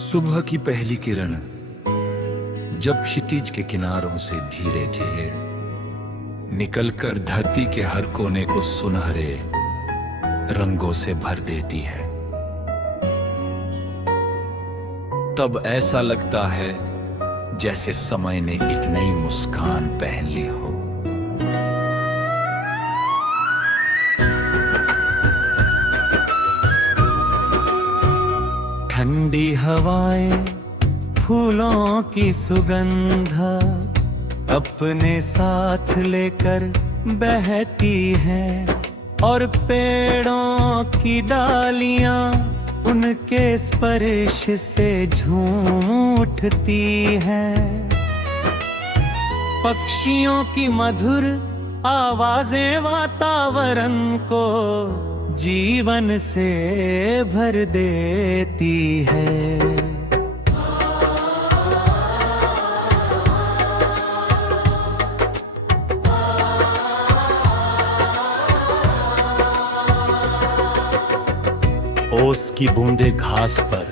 सुबह की पहली किरण जब क्षितिज के किनारों से धीरे धीरे निकलकर धरती के हर कोने को सुनहरे रंगों से भर देती है, तब ऐसा लगता है जैसे समय ने एक नई मुस्कान पहन ली हो। ठंडी हवाएं फूलों की सुगंध अपने साथ लेकर बहती हैं और पेड़ों की डालियां उनके स्पर्श से झूम उठती हैं। पक्षियों की मधुर आवाजें वातावरण को जीवन से भर देती है। ओस की बूंदें घास पर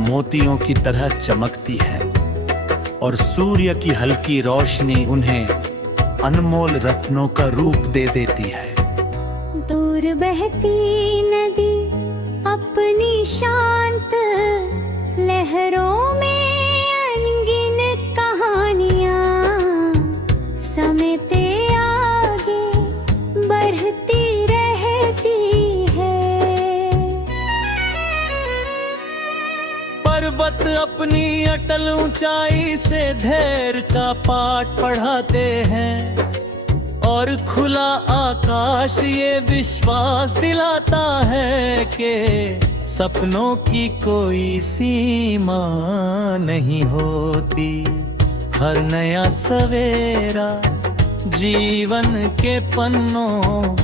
मोतियों की तरह चमकती हैं और सूर्य की हल्की रोशनी उन्हें अनमोल रत्नों का रूप दे देती है। दूर बहती नदी अपनी शांत लहरों में अनगिन कहानियां समेटे आगे बढ़ती रहती है। पर्वत अपनी अटल ऊंचाई से धैर्य का पाठ पढ़ाते हैं और खुला आकाश ये विश्वास दिलाता है कि सपनों की कोई सीमा नहीं होती। हर नया सवेरा जीवन के पन्नों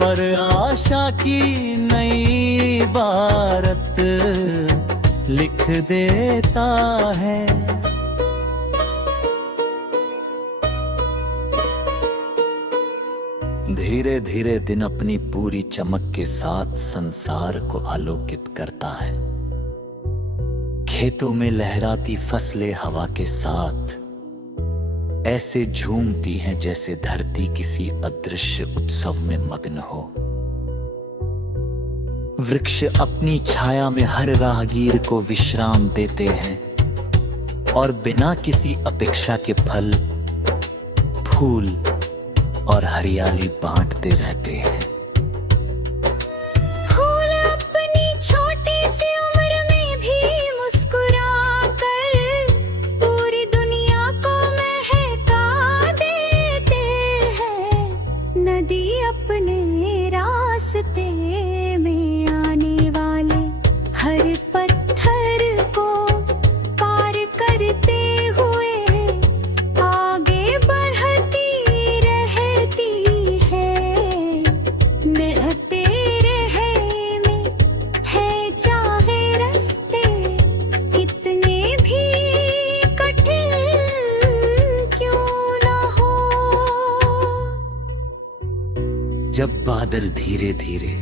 पर आशा की नई इबारत लिख देता है। धीरे धीरे दिन अपनी पूरी चमक के साथ संसार को आलोकित करता है। खेतों में लहराती फसलें हवा के साथ ऐसे झूमती हैं जैसे धरती किसी अदृश्य उत्सव में मग्न हो। वृक्ष अपनी छाया में हर राहगीर को विश्राम देते हैं और बिना किसी अपेक्षा के फल, फूल और हरियाली बांटते रहते हैं। फूल अपनी छोटी सी उम्र में भी मुस्कुरा कर पूरी दुनिया को महका देते हैं। नदी अपने रास्ते में आने वाले हर पत्थर को पार करते हुए आगे बढ़ती जब बादल धीरे धीरे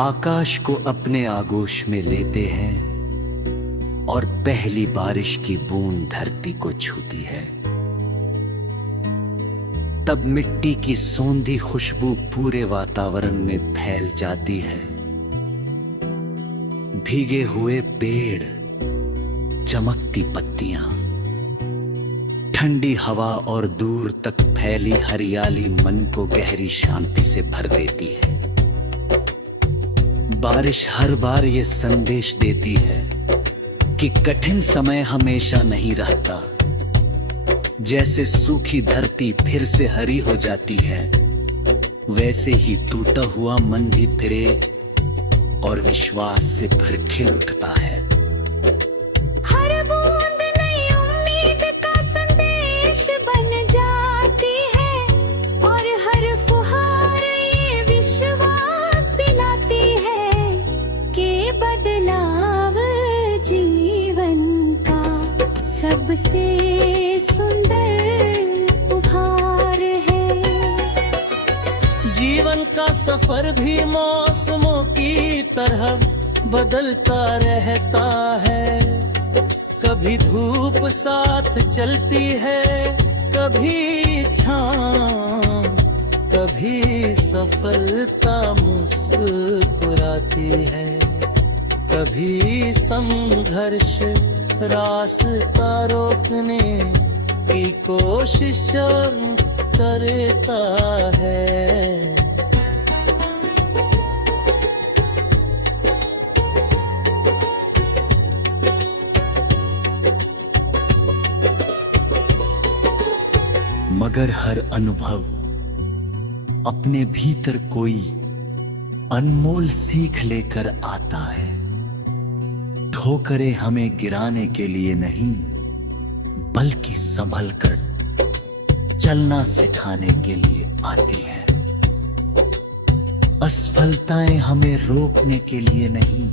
आकाश को अपने आगोश में लेते हैं और पहली बारिश की बूंद धरती को छूती है, तब मिट्टी की सोंधी खुशबू पूरे वातावरण में फैल जाती है। भीगे हुए पेड़, चमकती पत्तियां, ठंडी हवा और दूर तक फैली हरियाली मन को गहरी शांति से भर देती है। बारिश हर बार ये संदेश देती है कि कठिन समय हमेशा नहीं रहता। जैसे सूखी धरती फिर से हरी हो जाती है, वैसे ही टूटा हुआ मन भी फिरे और विश्वास से फिर खिल उठता है। हर बूंद नई उम्मीद का संदेश बन जाती है और हर फुहार ये विश्वास दिलाती है कि बदलाव जीवन का सबसे सुंदर उपहार है। जीवन का सफर भी मौसमों की तरह बदलता रहता है, कभी धूप साथ चलती है, कभी छाँव, कभी सफलता मुस्कुराती है, कभी संघर्ष रास्ता रोकने की कोशिश करता है। मगर हर अनुभव अपने भीतर कोई अनमोल सीख लेकर आता है। ठोकरें हमें गिराने के लिए नहीं, बल्कि संभल कर चलना सिखाने के लिए आती है। असफलताएं हमें रोकने के लिए नहीं,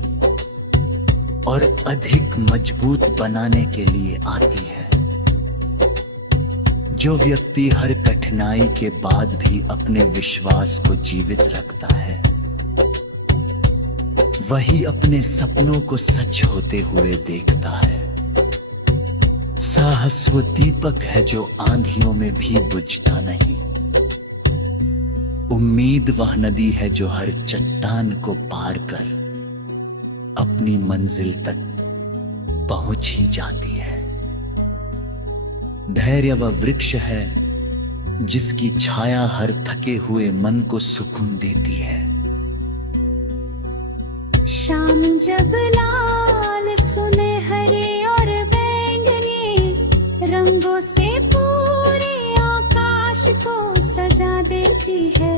और अधिक मजबूत बनाने के लिए आती है। जो व्यक्ति हर कठिनाई के बाद भी अपने विश्वास को जीवित रखता है, वही अपने सपनों को सच होते हुए देखता है। साहस वो दीपक है जो आंधियों में भी बुझता नहीं। उम्मीद वह नदी है जो हर चट्टान को पार कर अपनी मंजिल तक पहुंच ही जाती है। धैर्य वह वृक्ष है जिसकी छाया हर थके हुए मन को सुकून देती है। शाम जब लाल सुनहरे और बैंगनी रंगों से पूरे आकाश को सजा देती है,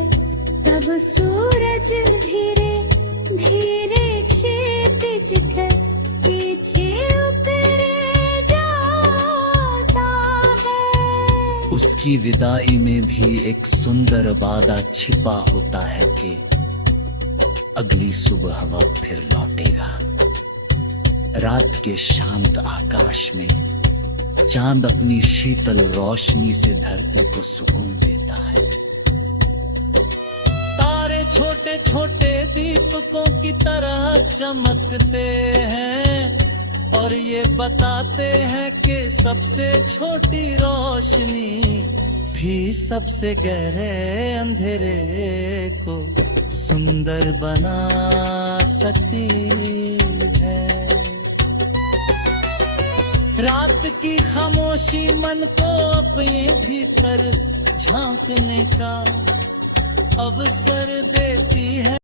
तब सूरज धीरे धीरे क्षितिज कर पीछे उतरे जाता है। उसकी विदाई में भी एक सुंदर वादा छिपा होता है कि अगली सुबह वह फिर लौटेगा। रात के शांत आकाश में चांद अपनी शीतल रोशनी से धरती को सुकून देता है। तारे छोटे छोटे दीपकों की तरह चमकते हैं और ये बताते हैं कि सबसे छोटी रोशनी भी सबसे गहरे अंधेरे को सुंदर बना सकती है। रात की खामोशी मन को अपने भीतर झांकने का अवसर देती है।